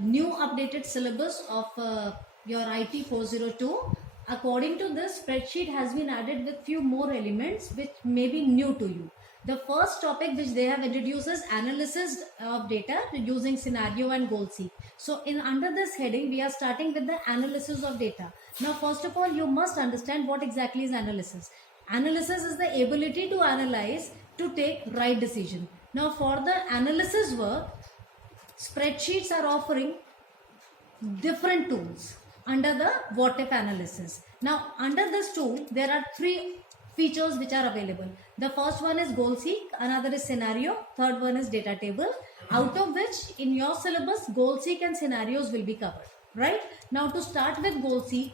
new updated syllabus of your IT 402. According to this, spreadsheet has been added with few more elements which may be new to you. The first topic which they have introduced is analysis of data using scenario and goal seek. So under this heading, we are starting with the analysis of data. Now, first of all, you must understand what exactly is analysis. Analysis is the ability to analyze to take right decision. Now, for the analysis work, spreadsheets are offering different tools under the what if analysis. Now, under this tool, there are three features which are available. The first one is goal seek, another is scenario, third one is data table, out of which in your syllabus goal seek and scenarios will be covered, right? Now, to start with goal seek,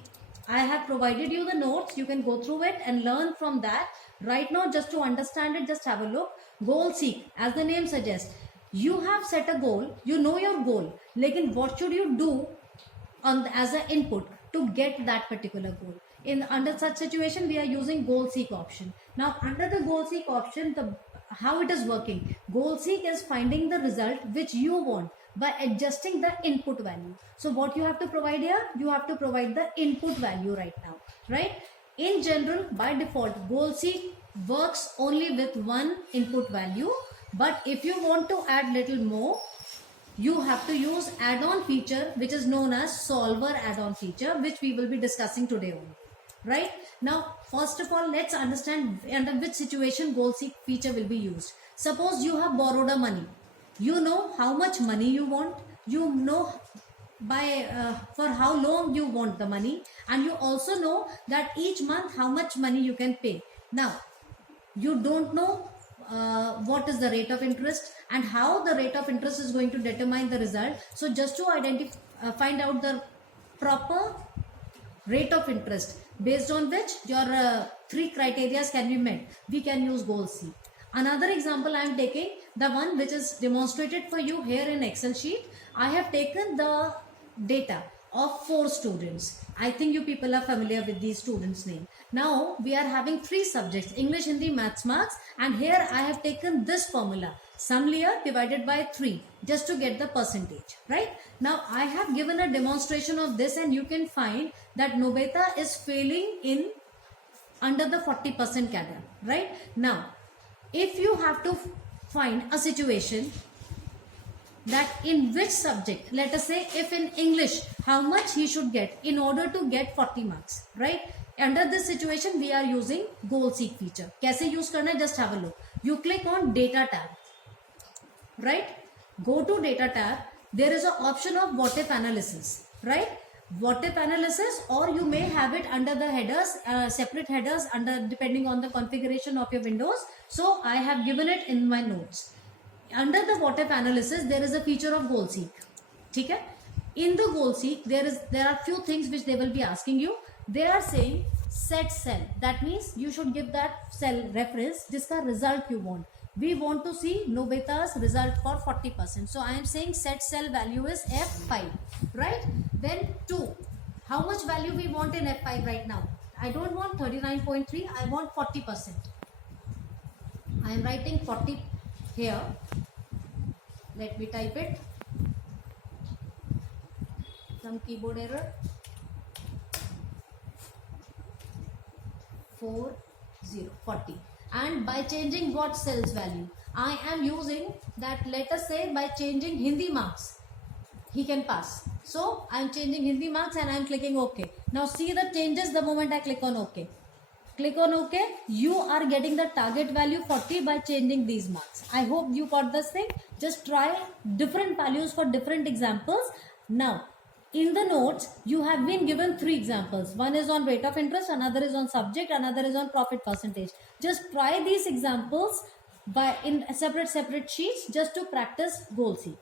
I have provided you the notes. You can go through it and learn from that. Right now, just to understand it, just have a look. Goal seek, as the name suggests, you have set a goal, you know your goal, lekin what should you do as an input to get that particular goal? Under such situation, we are using goal seek option. Now, under the goal seek option, how it is working? Goal seek is finding the result which you want by adjusting the input value. So what you have to provide here? You have to provide the input value right now, right? In general, by default, goal seek works only with one input value. But if you want to add little more, you have to use add-on feature which is known as solver add-on feature, which we will be discussing today only. Right? Now, first of all, let's understand under which situation goal seek feature will be used. Suppose you have borrowed a money. You know how much money you want. You know for how long you want the money, and you also know that each month how much money you can pay. Now, you don't know what is the rate of interest and how the rate of interest is going to determine the result. So just to find out the proper rate of interest based on which your three criteria can be met, we can use goal seek. Another example I am taking, the one which is demonstrated for you here in Excel sheet. I have taken the data of 4 students. I think you people are familiar with these students' name. Now we are having 3 subjects, English, Hindi, Maths, Marks, and here I have taken this formula, sum layer divided by 3, just to get the percentage, right? Now I have given a demonstration of this, and you can find that Nobeta is failing in under the 40% cadre, right? Now, if you have to find a situation that in which subject, let us say if in English, how much he should get in order to get 40 marks, right? Under this situation, we are using goal seek feature. Kaise use karna hai? Just have a look. You click on data tab, right? Go to data tab. There is an option of what if analysis, right? What if analysis, or you may have it under the headers, separate headers depending on the configuration of your windows. So I have given it in my notes. Under the what if analysis, there is a feature of goal seek. Okay? In the goal seek, there are few things which they will be asking you. They are saying set cell. That means you should give that cell reference, jiska result you want. We want to see Nobeta's result for 40%. So I am saying set cell value is F5, right? Then 2. How much value we want in F5 right now? I don't want 39.3. I want 40%. I am writing 40 here. Let me type it. Some keyboard error. 40. And by changing what cell's value? I am using that, let us say by changing Hindi marks, he can pass. So I am changing Hindi marks and I am clicking OK. Now see the changes the moment I click on OK. Click on OK. You are getting the target value 40 by changing these marks. I hope you got this thing. Just try different values for different examples. Now, in the notes, you have been given 3 examples. One is on rate of interest, another is on subject, another is on profit percentage. Just try these examples in separate sheets just to practice goal seek.